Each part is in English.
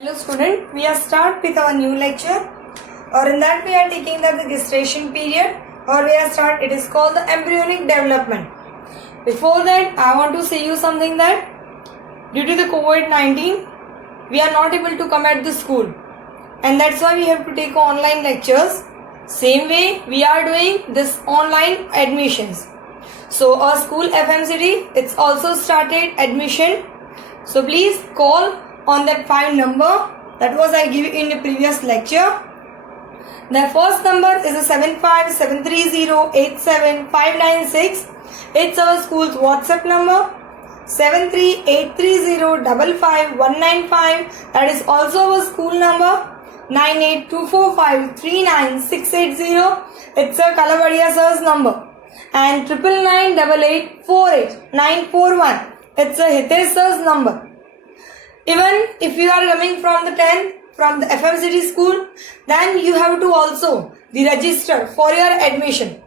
Hello student, we are start with our new lecture or in that we are taking the gestation period or we are start, it is called the embryonic development. Before that I want to say you something that due to the COVID-19 we are not able to come at the school and that's why we have to take online lectures. Same way we are doing this online admissions. So our school FMCT it's also started admission. So please call on that 5 number that was I give in the previous lecture. The first number is a 7573087596. It's our school's WhatsApp number. 73830555195. That is also our school number. 9824539680. It's a Kalabadia sir's number. And 9998848941. It's a Hitesh sir's number. Even if you are coming from the 10th, from the FMCT school, then you have to also be registered for your admission.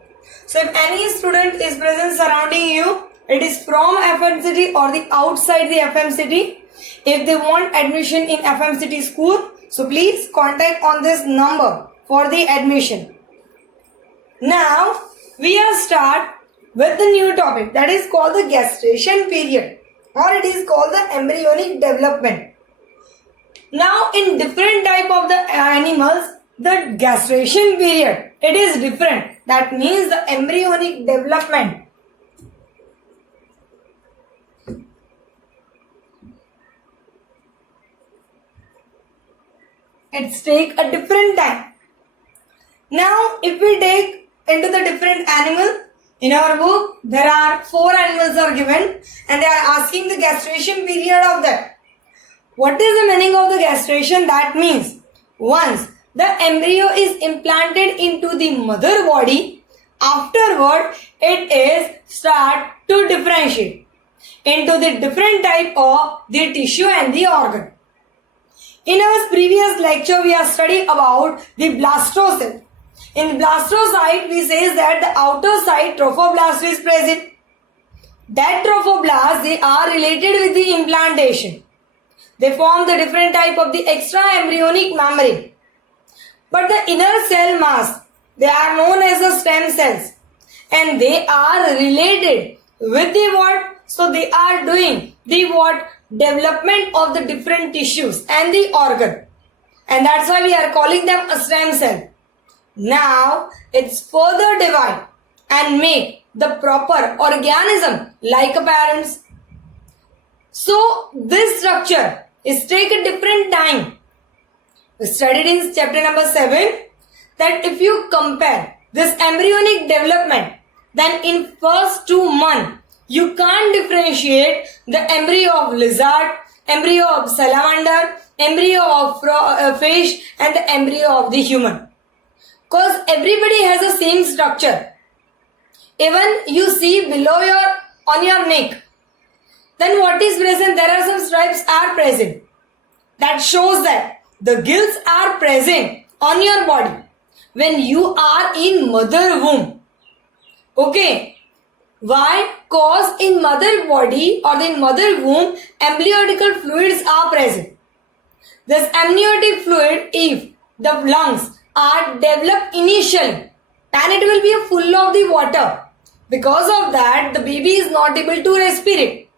So if any student is present surrounding you, it is from FMCT or the outside the FMCT. If they want admission in FMCT school, so please contact on this number for the admission. Now we are start with the new topic that is called the gestation period. Or it is called the embryonic development. Now in different type of the animals, the gestation period, it is different. That means the embryonic development. It's take a different time. Now if we take into the different animal, in our book, there are 4 animals are given and they are asking the gestation period of that. What is the meaning of the gestation? That means once the embryo is implanted into the mother body, afterward it is start to differentiate into the different type of the tissue and the organ. In our previous lecture, we have studied about the blastocyst. In blastocyte, we say that the outer side trophoblast is present. That trophoblast, they are related with the implantation. They form the different type of the extra embryonic membrane. But the inner cell mass, they are known as the stem cells. And they are related with the what? So they are doing the what? Development of the different tissues and the organ. And that's why we are calling them a stem cell. Now it's further divide and make the proper organism like a parents. So this structure is take a different time. We studied in chapter number 7 that if you compare this embryonic development, then in first 2 months you can't differentiate the embryo of lizard, embryo of salamander, embryo of fish and the embryo of the human. Because everybody has the same structure. Even you see below on your neck. Then what is present? There are some stripes are present. That shows that the gills are present on your body when you are in mother womb. Okay. Why? Because in mother body or in mother womb, amniotic fluids are present. This amniotic fluid, if the lungs are developed initially, then it will be full of the water. Because of that, the baby is not able to respirate.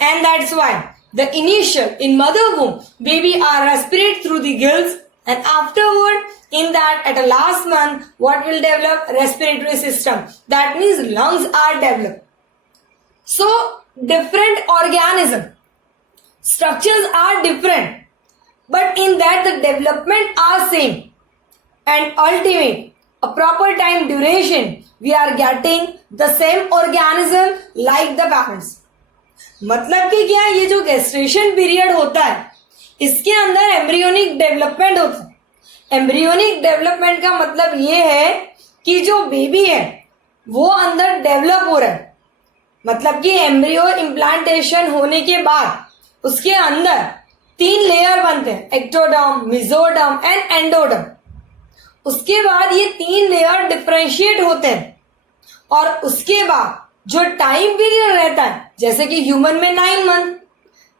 And that's why the initial in mother womb, baby are respirate through the gills and afterward in that at the last month, what will develop? Respiratory system. That means lungs are developed. So different organism, structures are different. But in that the development are same. And ultimate, a proper time duration, we are getting the same organism like the parents. मतलब कि क्या ये जो gestation period होता है, इसके अंदर embryonic development होता है. एम्ब्रियोनिक डेवलपमेंट का मतलब ये है कि जो बेबी है वो अंदर डेवलप हो रहा है. मतलब कि एम्ब्रियो इम्प्लांटेशन होने के बाद उसके अंदर 3 लेयर बनते हैं, एक्टोडर्म, मेसोडर्म एंड एंडोडर्म. उसके बाद ये 3 लेयर डिफरेंशिएट होते हैं और उसके बाद जो टाइम पीरियड रहता है जैसे कि ह्यूमन में 9 मंथ,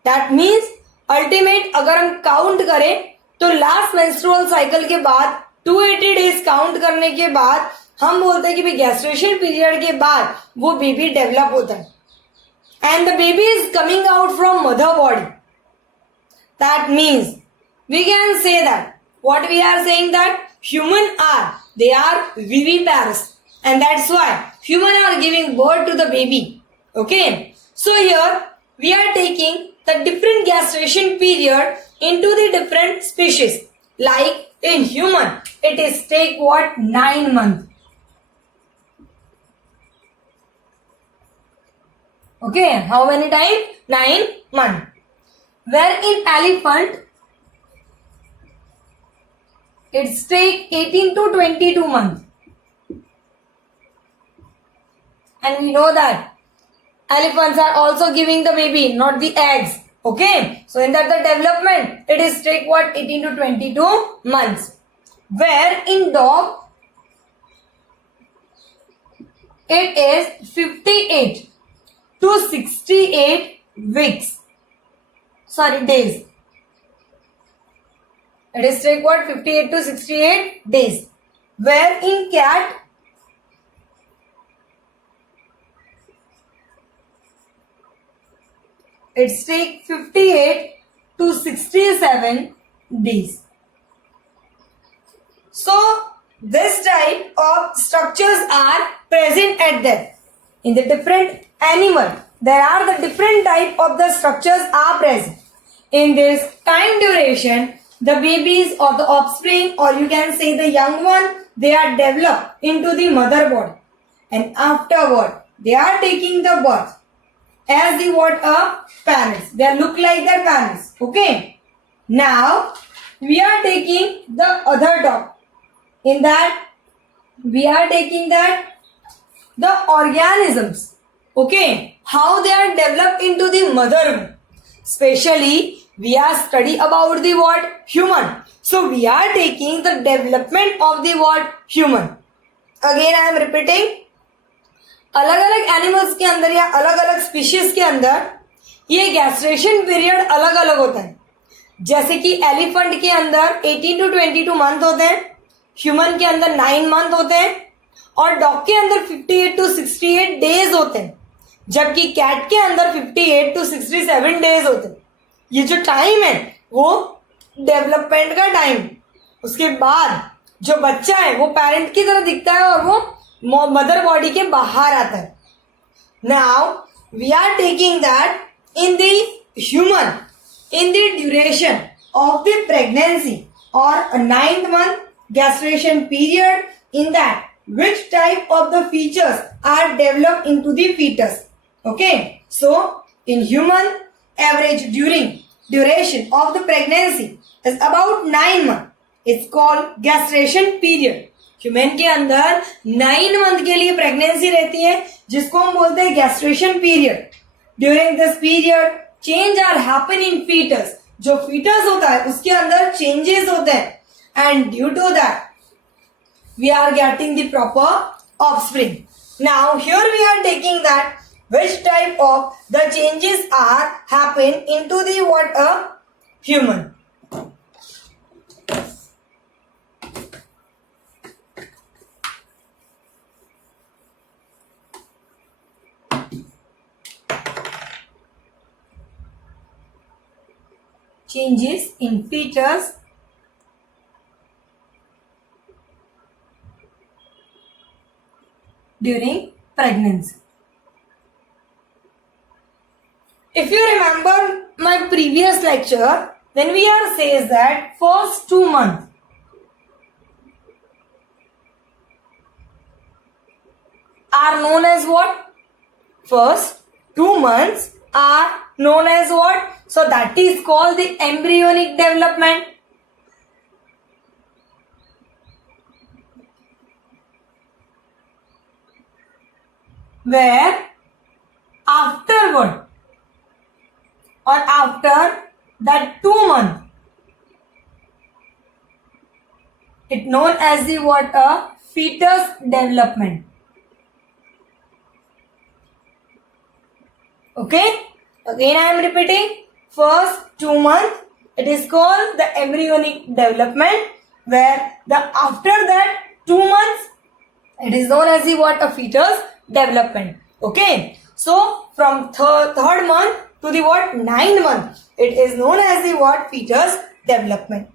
दैट मीन्स अल्टीमेट अगर हम काउंट करें तो लास्ट मेंस्ट्रुअल साइकिल के बाद 280 डेज काउंट करने के बाद हम बोलते हैं कि भाई गैस्ट्रेशन पीरियड के बाद वो बेबी डेवलप होता है and the baby is coming out from mother body. That means we can say that what we are saying that human they are viviparous and that's why human are giving birth to the baby. Okay, so here we are taking the different gastration period into the different species. Like in human it is take what 9 months. Okay, how many time? 9 months. Where in elephant it's take 18 to 22 months. And we know that elephants are also giving the baby, not the eggs. Okay. So in that the development, it is take what 18 to 22 months. Where in dog, it is 58 to 68 weeks. Sorry, days. It is take what 58 to 68 days. Where in cat it's take 58 to 67 days. So this type of structures are present at there. In the different animal, there are the different type of the structures are present. In this time duration, the babies or the offspring or you can say the young one, they are developed into the mother body. And afterward, they are taking the birth as the what parents. They look like their parents. Okay. Now, we are taking the other dog. In that, we are taking that the organisms. Okay. How they are developed into the mother womb. Especially, we are study about the what? Human. So we are taking the development of the what? Human. Again I am repeating. अलग अलग animals के अंदर या अलग अलग species के अंदर ये गैस्ट्रेशन पीरियड अलग अलग होता है. जैसे कि एलिफेंट के अंदर 18 टू 22 मंथ होते हैं, ह्यूमन के अंदर 9 मंथ होते हैं और डॉग के अंदर 58 टू 68 डेज होते हैं, जबकि कैट के अंदर 58 टू 67 डेज होते हैं. ये जो टाइम है वो डेवलपमेंट का टाइम. उसके बाद जो बच्चा है वो पेरेंट की तरह दिखता है और वो मदर बॉडी के बाहर आता है. Now we are taking that in the human in the duration of the pregnancy or a 9th month gastration period, in that which type of the features are developed into the fetus. Okay, so in human, average duration of the pregnancy is about 9 months. It's called gastration period. Human के अंदर 9 month के लिए pregnancy रहती है जिसको हम बोलते हैं gestation period. During this period change are happen in foetus. जो फीटस होता है उसके अंदर चेंजेस होते हैं and due to that we are getting the proper offspring. Now here we are taking that which type of the changes are happen into the what a human. Changes in fetus during pregnancy. If you remember my previous lecture, then we are says that first 2 months are known as what? First 2 months are known as what? So that is called the embryonic development. Where afterward or after that 2 months, it known as the what? A fetus development. Okay, again I am repeating. first 2 months, it is called the embryonic development, where after that 2 months, it is known as the what? A fetus development. Okay. So from third month to the what? 9th month, it is known as the what? Fetus development.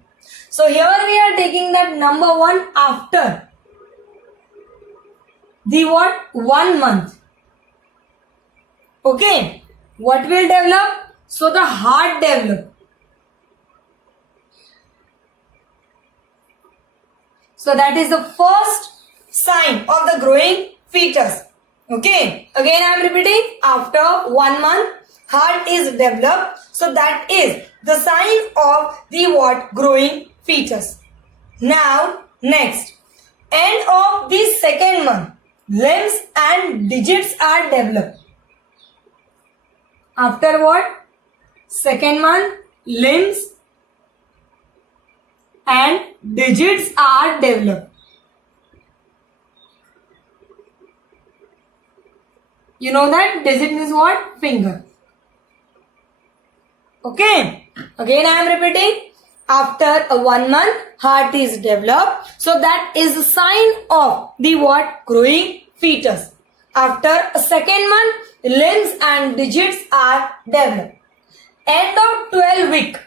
So here we are taking that number 1 after the what? 1 month. Okay. What will develop? So the heart develop. So that is the first sign of the growing fetus. Okay. Again I am repeating. After 1 month, heart is developed. So that is the sign of the what? Growing fetus. Now next. End of the 2nd month, limbs and digits are developed. After what? 2nd month, limbs and digits are developed. You know that digit means what? Finger. Okay. Again I am repeating. After 1 month, heart is developed. So that is a sign of the what? Growing fetus. After a 2nd month, limbs and digits are developed. End of 12 week.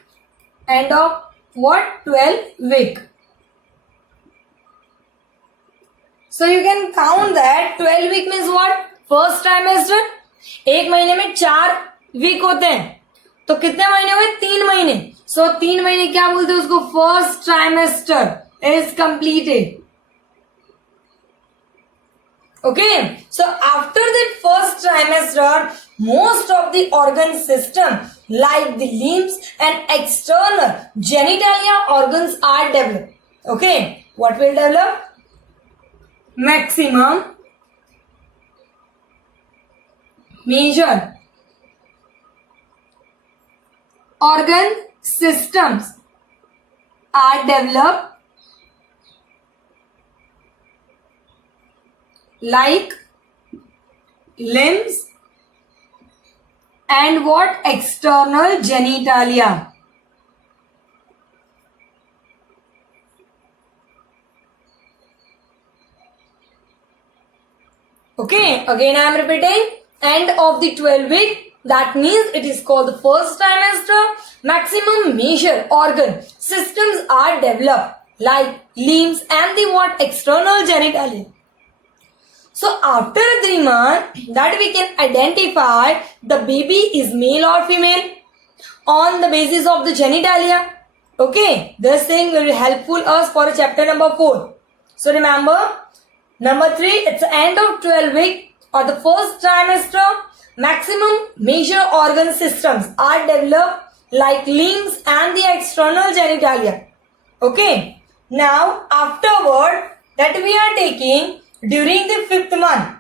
End of what? 12 week. So you can count that 12 week means what? First trimester. एक महीने में 4 week होते हैं, तो कितने महीने हुए? 3 महीने. सो 3 महीने क्या बोलते हैं उसको? First trimester is completed. Okay, so after that first trimester, most of the organ system like the limbs and external genitalia organs are developed. Okay, what will develop? Maximum major organ systems are developed like limbs and what? External genitalia. Okay, again I am repeating. End of the 12 week, that means it is called the first trimester. Maximum major organ systems are developed like limbs and the what? External genitalia. So after 3 months, that we can identify the baby is male or female on the basis of the genitalia. Okay, this thing will be helpful us for chapter number 4. So remember, number 3, it's the end of 12 week or the first trimester. Maximum major organ systems are developed like limbs and the external genitalia. Okay, now afterward that we are taking during the 5th month,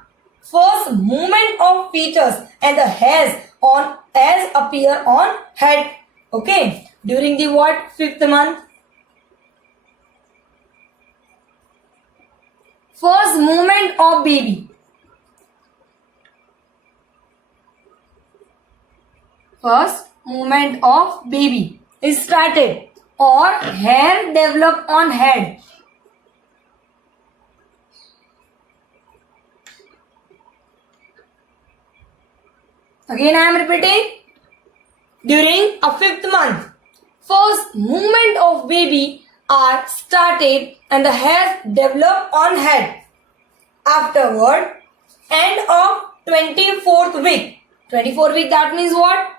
first movement of fetus and the hairs appear on head. Okay, during the what? 5th month, first movement of baby. First movement of baby is started or hair develop on head. Again I am repeating. During a 5th month, first movement of baby are started and the hairs develop on head. Afterward, end of 24th week. 24th week, that means what?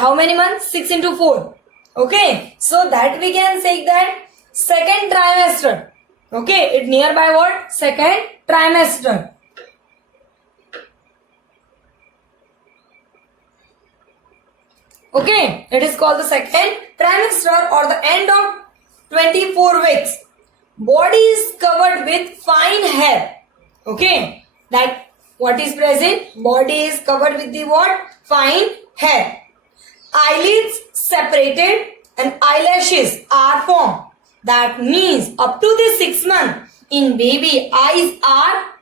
How many months? 6 into 4. Okay, so that we can say that 2nd trimester. Okay, it nearby what? 2nd trimester. Okay, it is called the 2nd trimester or the end of 24 weeks. Body is covered with fine hair. Okay, that what is present? Body is covered with the what? Fine hair. Eyelids separated and eyelashes are formed. That means up to the 6th month in baby, eyes are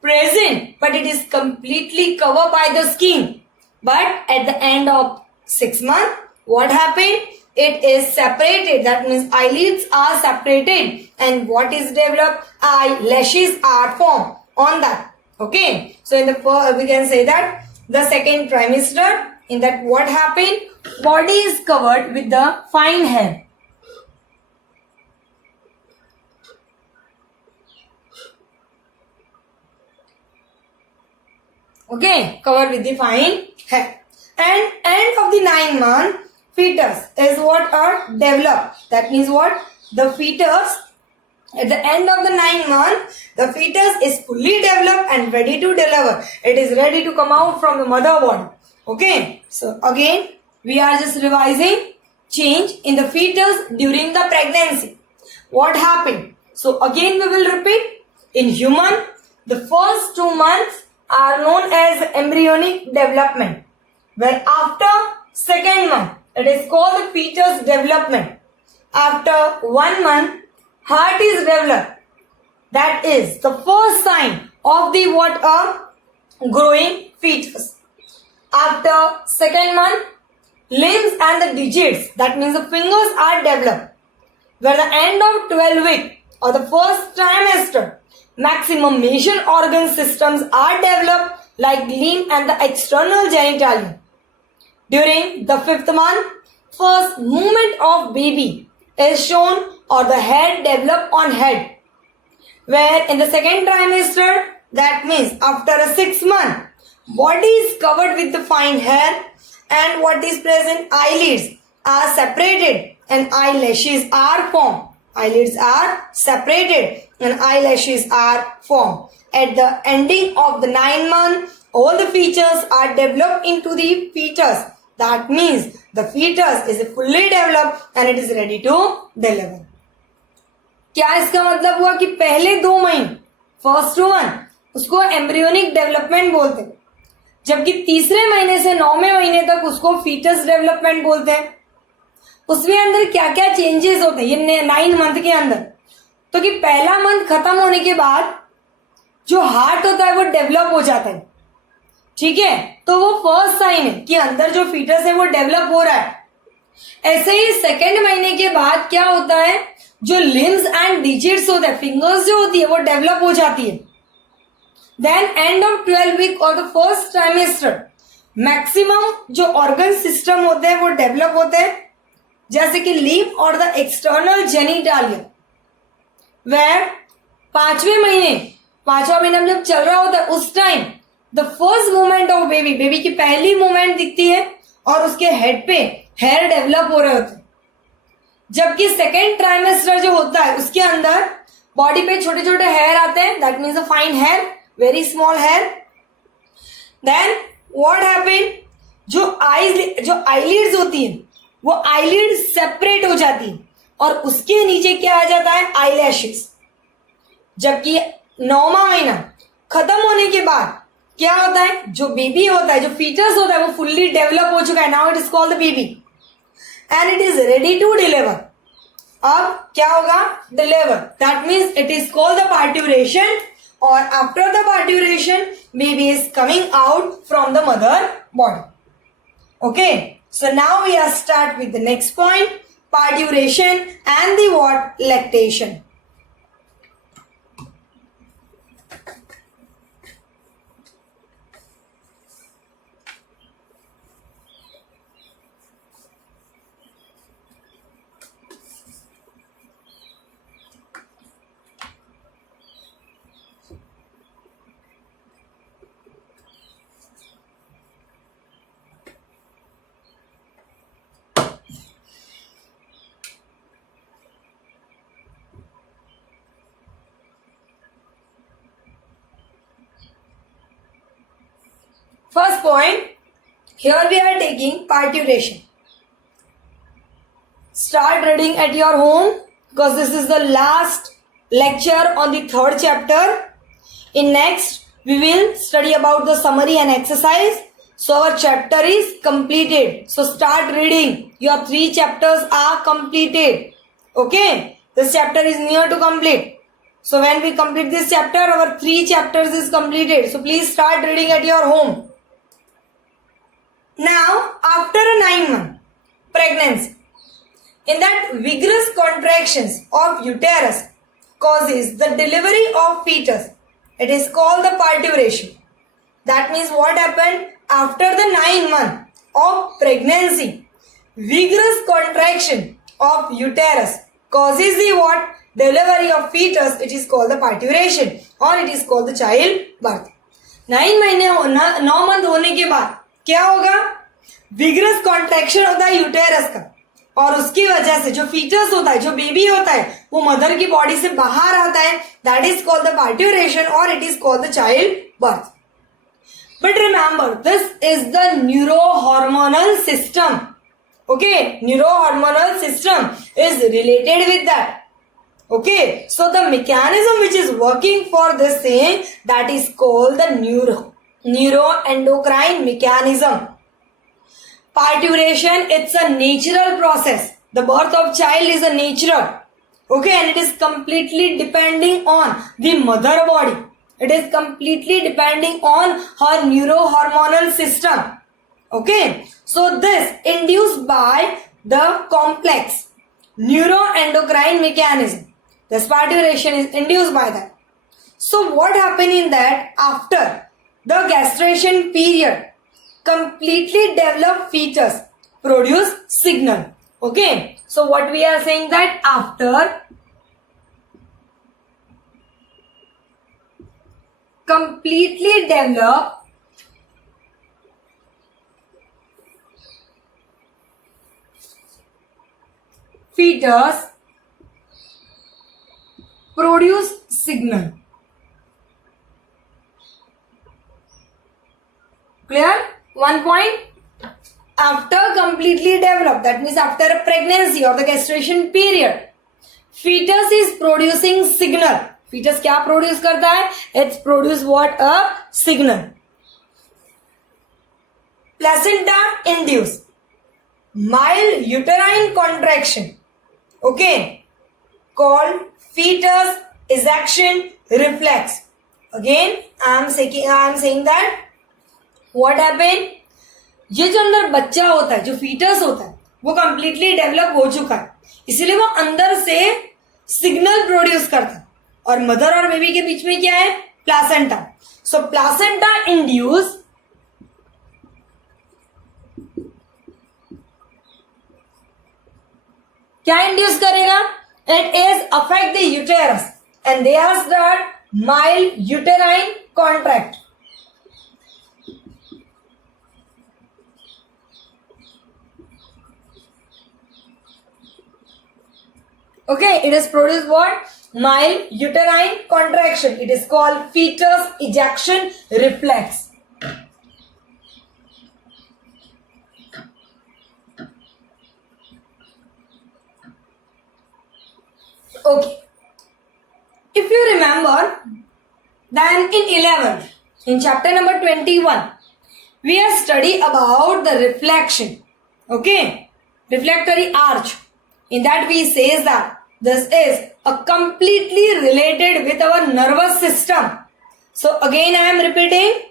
present but it is completely covered by the skin. But at the end of 6 months, what happened? It is separated. That means eyelids are separated. And what is developed? Eyelashes are formed on that. Okay. So in the we can say that the second trimester, in that what happened? Body is covered with the fine hair. Okay, covered with the fine hair. And end of the 9 month, fetus is what are developed. That means what? The fetus, at the end of the 9 month, the fetus is fully developed and ready to deliver. It is ready to come out from the mother body. Okay, so again, we are just revising change in the fetus during the pregnancy. What happened? So again, we will repeat. In human, the first 2 months are known as embryonic development, where after second month, it is called the fetus development. After 1 month, heart is developed. That is the first sign of the what a growing fetus. After second month, limbs and the digits, that means the fingers are developed. Where the end of 12 week or the first trimester, maximum major organ systems are developed like limb and the external genitalia. During the 5th month, first movement of baby is shown or the head develop on head. Where in the second trimester, that means after a 6 month, body is covered with the fine hair and what is present? Eyelids are separated and eyelashes are formed. Eyelids are separated and eyelashes are formed. At the ending of the 9 month, all the features are developed into the fetus. That means the fetus is fully developed and it is ready to deliver. क्या इसका मतलब हुआ कि पहले 2 महीने first 1 उसको embryonic development बोलते हैं, जबकि तीसरे महीने से 9वें महीने तक उसको फीटस डेवलपमेंट बोलते हैं. उसमें अंदर क्या क्या चेंजेस होते हैं ये 9 मंथ के अंदर? तो कि पहला मंथ खत्म होने के बाद जो हार्ट होता है वो डेवलप हो जाता है. ठीक है, तो वो फर्स्ट साइन है कि अंदर जो फीटस है वो डेवलप हो रहा है. ऐसे ही सेकेंड महीने के बाद क्या होता है, जो लिम्स एंड डिजिट्स होते हैं, फिंगर्स जो होती है वो डेवलप हो जाती है. देन एंड ऑफ 12 वीक और द फर्स्ट ट्राइमेस्टर मैक्सिमम जो ऑर्गन सिस्टम होते हैं वो डेवलप होते हैं, जैसे कि लिम्ब और द एक्सटर्नल जेनिटालिया. वेयर 5वां महीना जब चल रहा होता है उस time the first movement of baby की पहली मूवमेंट दिखती है और उसके हेड पे हेयर डेवलप हो रहे होते हैं. जबकि सेकेंड ट्राइमेस्टर जो होता है उसके अंदर बॉडी पे छोटे छोटे हेयर आते हैं. That means a fine hair, very small hair. Then what happen, जो आईलिड्स होती है वो आईलिड सेपरेट हो जाती है और उसके नीचे क्या आ जाता है, आईलैशेस. जबकि 9वां महीना खत्म होने के बाद क्या होता है, जो बेबी होता है, जो फीटस होता है वो फुल्ली डेवलप हो चुका है. Now it is called the baby and it is ready to deliver. अब क्या होगा, deliver. That means it is called the parturition और after the parturition baby is coming out from the mother body. Okay, so now we are start with the next point, parturition and the what, lactation. First point, here we are taking parturition. Start reading at your home because this is the last lecture on the 3rd chapter. In next, we will study about the summary and exercise. So our chapter is completed. So start reading. Your 3 chapters are completed. Okay, this chapter is near to complete. So when we complete this chapter, our 3 chapters is completed. So please start reading at your home. Now, after a 9-month pregnancy, in that vigorous contractions of uterus causes the delivery of fetus. It is called the parturition. That means what happened after the 9 month of pregnancy, vigorous contraction of uterus causes the what? Delivery of fetus. It is called the parturition or it is called the child birth. 9 month होने के बाद क्या होगा? Vigorous contraction होता है uterus का और उसकी वजह से जो फीटस होता है, जो बेबी होता है, वो मदर की बॉडी से बाहर आता है. That is called the parturition और it is called the child birth. But remember, this is the neurohormonal system. Okay, neurohormonal system is related with that. Okay, so the mechanism which is working for this thing, that is called the neuroendocrine mechanism. Parturition, it's a natural process. The birth of child is a natural. Okay, and it is completely depending on the mother body. It is completely depending on her neurohormonal system. Okay, so this induced by the complex neuroendocrine mechanism. This parturition is induced by that. So what happened in that after the gestation period, completely developed fetus produce signal. Okay, so what we are saying that after completely developed fetus produce signal. Clear? One point. After completely developed, that means after a pregnancy or the gestation period, fetus is producing signal. Fetus क्या produce करता है? It's produce what? A signal. Placenta induce mild uterine contraction. Okay, called fetus ejection reflex. Again, I am saying that what happened? ये जो अंदर बच्चा होता है, जो फीटस होता है, वो कंप्लीटली डेवलप हो चुका है, इसलिए वो अंदर से सिग्नल प्रोड्यूस करता है और मदर और बेबी के बीच में क्या है? प्लासेंटा. सो प्लासेंटा इंड्यूस क्या इंड्यूस करेगा? It is affect the uterus and they are start mild uterine contract. Okay, it is produced what? Mild uterine contraction. It is called fetus ejection reflex. Okay, if you remember, then in 11th, in chapter number 21, we have studied about the reflection. Okay, reflectory arch. In that we says that this is a completely related with our nervous system. So again I am repeating,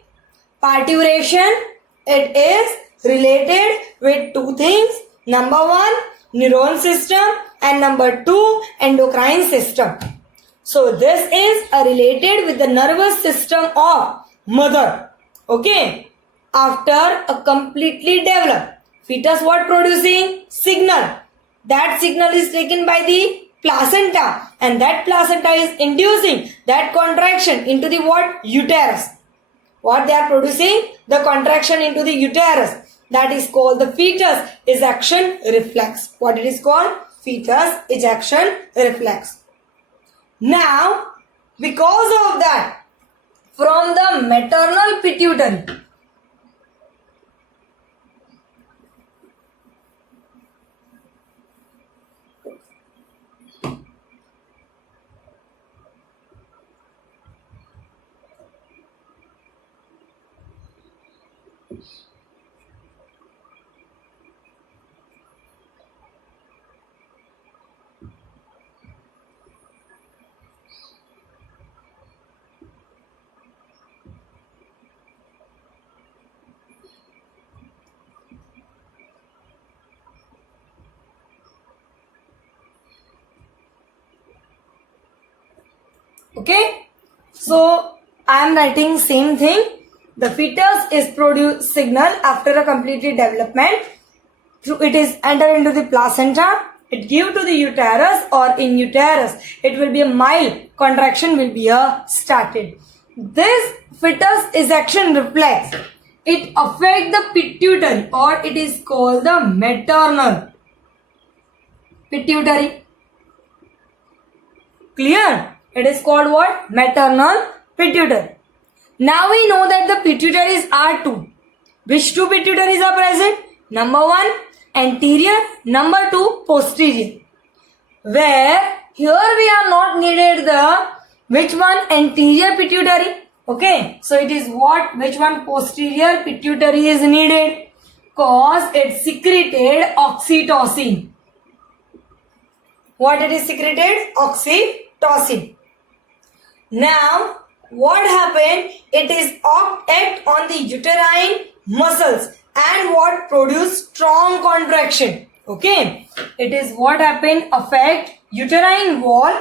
parturition, it is related with two things. Number one, neuron system, and number two, endocrine system. So this is related with the nervous system of mother. Okay, after a completely developed fetus, what producing? Signal. That signal is taken by the placenta and that placenta is inducing that contraction into the what? Uterus. What they are producing? The contraction into the uterus. That is called the fetus ejection reflex. What it is called? Fetus ejection reflex. Now, because of that, from the maternal pituitary, Okay, so I am writing same thing. The fetus is produce signal after a completed development. Through it is enter into the placenta. It give to the uterus, or in uterus it will be a mild contraction will be started. This fetus ejection reflex, it affect the pituitary, or it is called the maternal pituitary. Clear? It is called what? Maternal pituitary. Now we know that the pituitaries are two. Which two pituitaries are present? Number one, anterior. Number two, posterior. Where here we are not needed the which one? Anterior pituitary. Okay. So it is what? Which one? Posterior pituitary is needed. Cause it secreted oxytocin. What it is secreted? Oxytocin. Now, what happened? It is act on the uterine muscles and what produce strong contraction. Okay. It is what happened? Affect uterine wall.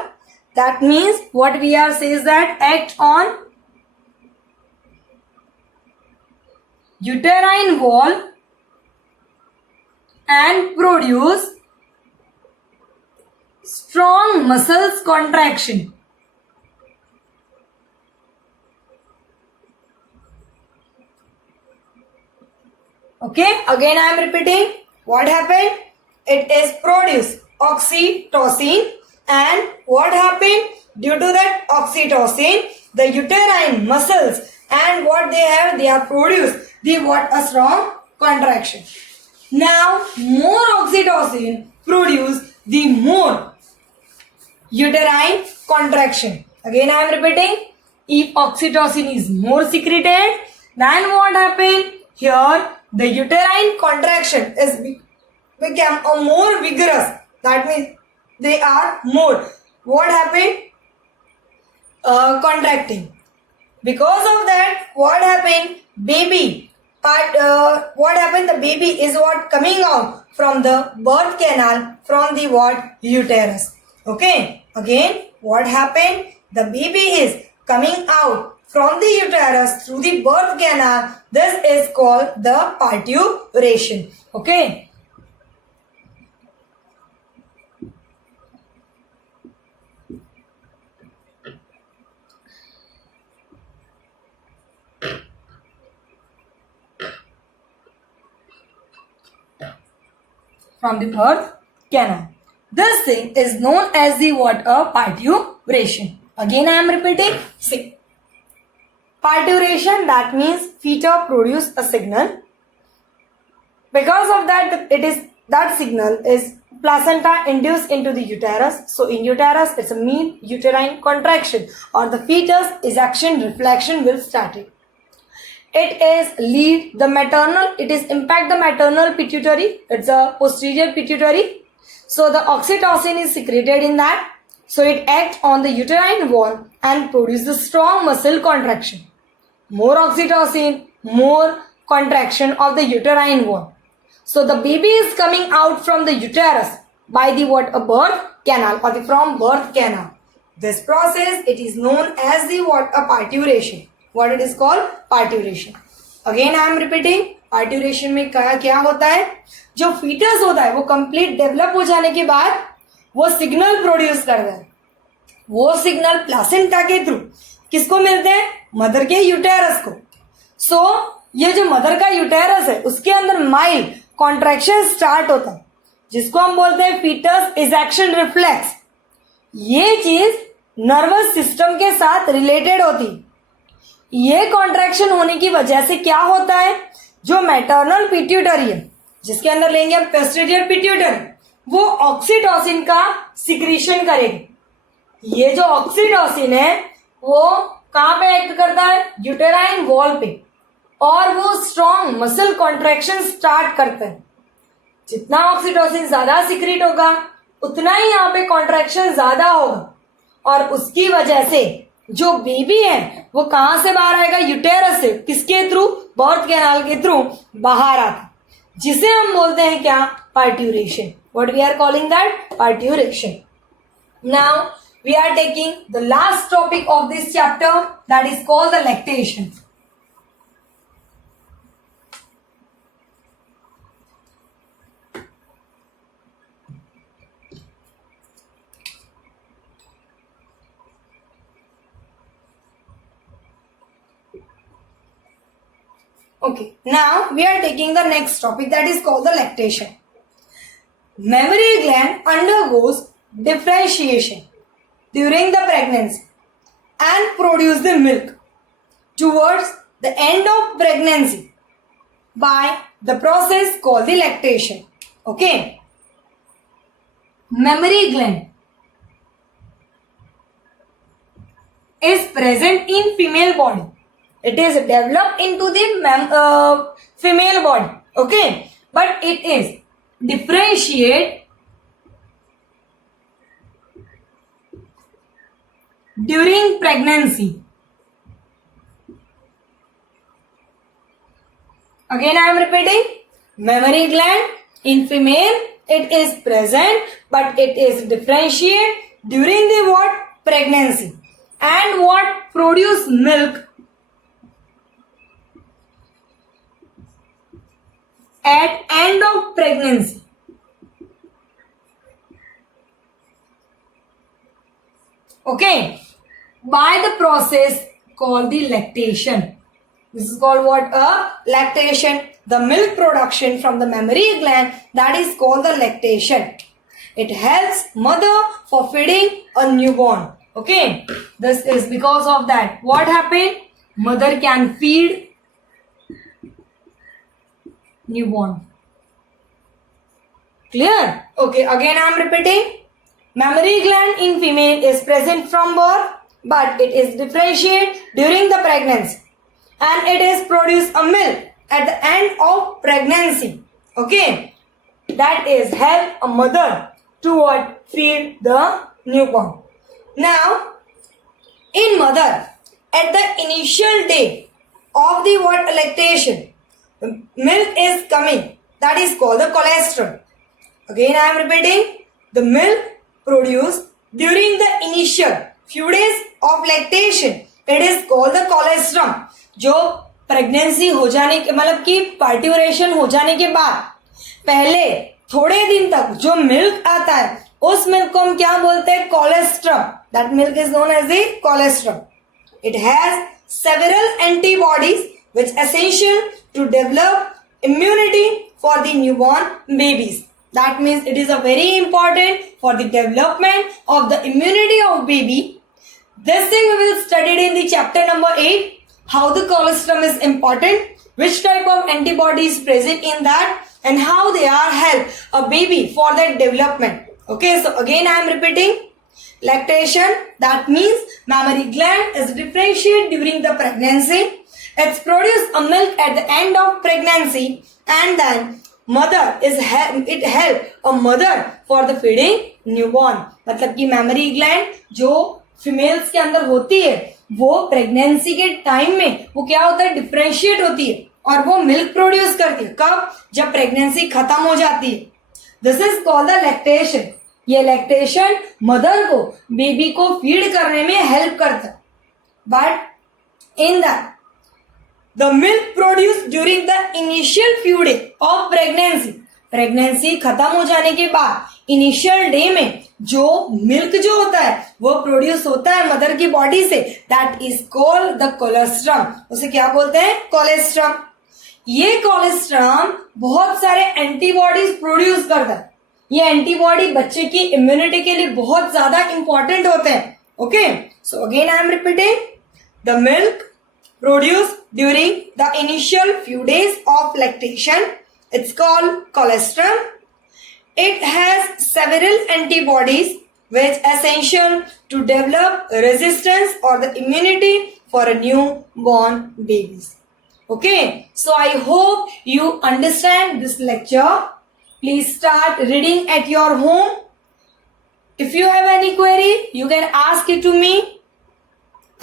That means what we are says that act on uterine wall and produce strong muscles contraction. Okay, again I am repeating. What happened? It is produced oxytocin, and what happened? Due to that oxytocin, the uterine muscles and what they have, they are produced the what? A strong contraction. Now more oxytocin produce the more uterine contraction. Again I am repeating. If oxytocin is more secreted, then what happened? Here the uterine contraction is become a more vigorous. That means they are more. What happened? Contracting. Because of that, what happened? Baby. What happened? The baby is what? Coming out from the birth canal from the what? Uterus. Okay. Again, what happened? The baby is coming out from the uterus through the birth canal. This is called the parturition. Okay. From the birth canal. This thing is known as the what? A parturition. Again I am repeating. See. Parturition, that means fetus produce a signal. Because of that, it is that signal is placenta induced into the uterus. So in uterus, it's a mean uterine contraction, or the fetus ejection reflection will start it. It is lead the maternal. It is impact the maternal pituitary. It's a posterior pituitary. So the oxytocin is secreted in that. So it acts on the uterine wall and produces strong muscle contraction. More oxytocin, more contraction of the uterine wall. So the baby is coming out from the uterus by the what? A birth canal, or the from birth canal. This process, it is known as the what? A parturition. What it is called? Parturition. Again I am repeating. Parturition में क्या होता है? जो fetus होता है वो complete develop हो जाने के बाद वो signal produce करता है. वो signal placenta के through किसको मिलते हैं? मदर के यूटेरस को. सो ये जो मदर का यूटेरस है उसके अंदर माइल्ड कॉन्ट्रैक्शन स्टार्ट होता है, जिसको हम बोलते हैं फीटस इजेक्शन रिफ्लेक्स. ये चीज नर्वस सिस्टम के साथ रिलेटेड होती. ये कॉन्ट्रैक्शन होने की वजह से क्या होता है? जो मैटरनल पिट्यूटरी है, जिसके अंदर लेंगे हम पोस्टीरियर पिट्यूटरी, वो ऑक्सीटोसिन का सिक्रीशन करेगी. ये जो ऑक्सीटोसिन है वो कहां पे एक्ट करता है? यूटेराइन वॉल पे, और वो स्ट्रॉन्ग मसल कॉन्ट्रैक्शन स्टार्ट करता है. जितना ऑक्सीटोसिन ज्यादा सिक्रीट होगा उतना ही यहाँ पे कॉन्ट्रैक्शन ज्यादा होगा, और उसकी वजह से जो बेबी है वो कहां से बाहर आएगा? यूटेरस से. किसके थ्रू? बर्थ कैनाल के थ्रू बाहर आता, जिसे हम बोलते हैं क्या? Parturition. What we are calling that? Parturition. Now we are taking the last topic of this chapter, that is called the lactation. Okay, now we are taking the next topic, that is called the lactation. Mammary gland undergoes differentiation during the pregnancy and produce the milk towards the end of pregnancy by the process called the lactation. Okay, mammary gland is present in female body. It is developed into the female body. Okay, but it is differentiate during pregnancy. Again I am repeating, mammary gland in female, it is present, but it is differentiate during the what? Pregnancy. And what? Produce milk at end of pregnancy. Okay, by the process called the lactation. This is called what? A lactation. The milk production from the mammary gland, that is called the lactation. It helps mother for feeding a newborn. Okay, this is because of that. What happened? Mother can feed newborn. Clear? Okay, again I am repeating. Mammary gland in female is present from birth, but it is differentiate during the pregnancy and it is produce a milk at the end of pregnancy. Okay, that is help a mother to what? Feed the newborn. Now, in mother, at the initial day of the what? Lactation, the milk is coming, that is called the colostrum. Again I am repeating, the milk produced during the initial few days of lactation, it is called the colostrum. जो pregnancy हो जाने के मतलब कि parturition हो जाने के बाद पहले थोड़े दिन तक जो मिल्क आता है, उस मिल्क को हम क्या बोलते हैं? Colostrum. That milk is known as the colostrum. It has several antibodies which essential to develop immunity for the newborn babies. That means it is a very important for the development of the immunity of baby. This thing we will study in the chapter number 8, how the colostrum is important, which type of antibody is present in that, and how they are help a baby for that development. Okay, so again I am repeating, lactation, that means mammary gland is differentiate during the pregnancy. It's produce a milk at the end of pregnancy, and then mother is it help a mother for the feeding newborn. मतलब कि mammary gland जो females के अंदर होती है, वो pregnancy के time में वो क्या होता है? डिफरेंशिएट होती है और वो मिल्क प्रोड्यूस करती है. कब? जब प्रेगनेंसी खत्म हो जाती है. This is called the lactation. ये लैक्टेशन मदर को बेबी को फीड करने में हेल्प करता है. But in that the milk produced during the initial few days of pregnancy, pregnancy खत्म हो जाने के बाद इनिशियल डे में जो मिल्क जो होता है वो प्रोड्यूस होता है मदर की बॉडी से, that is called the colostrum. उसे क्या बोलते हैं? कोलेस्ट्रम. ये कोलेस्ट्रम बहुत सारे एंटीबॉडीज प्रोड्यूस करता है. ये एंटीबॉडी बच्चे की इम्यूनिटी के लिए बहुत ज्यादा इंपॉर्टेंट होते हैं. Okay, so again I am repeating, the milk produced during the initial few days of lactation, it's called colostrum. It has several antibodies which essential to develop resistance or the immunity for a newborn babies. Okay, so I hope you understand this lecture. Please start reading at your home. If you have any query, you can ask it to me,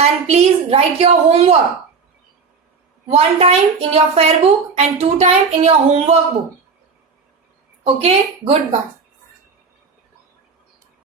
and please write your homework. 1 time in your fair book and 2 time in your homework book. Okay, goodbye.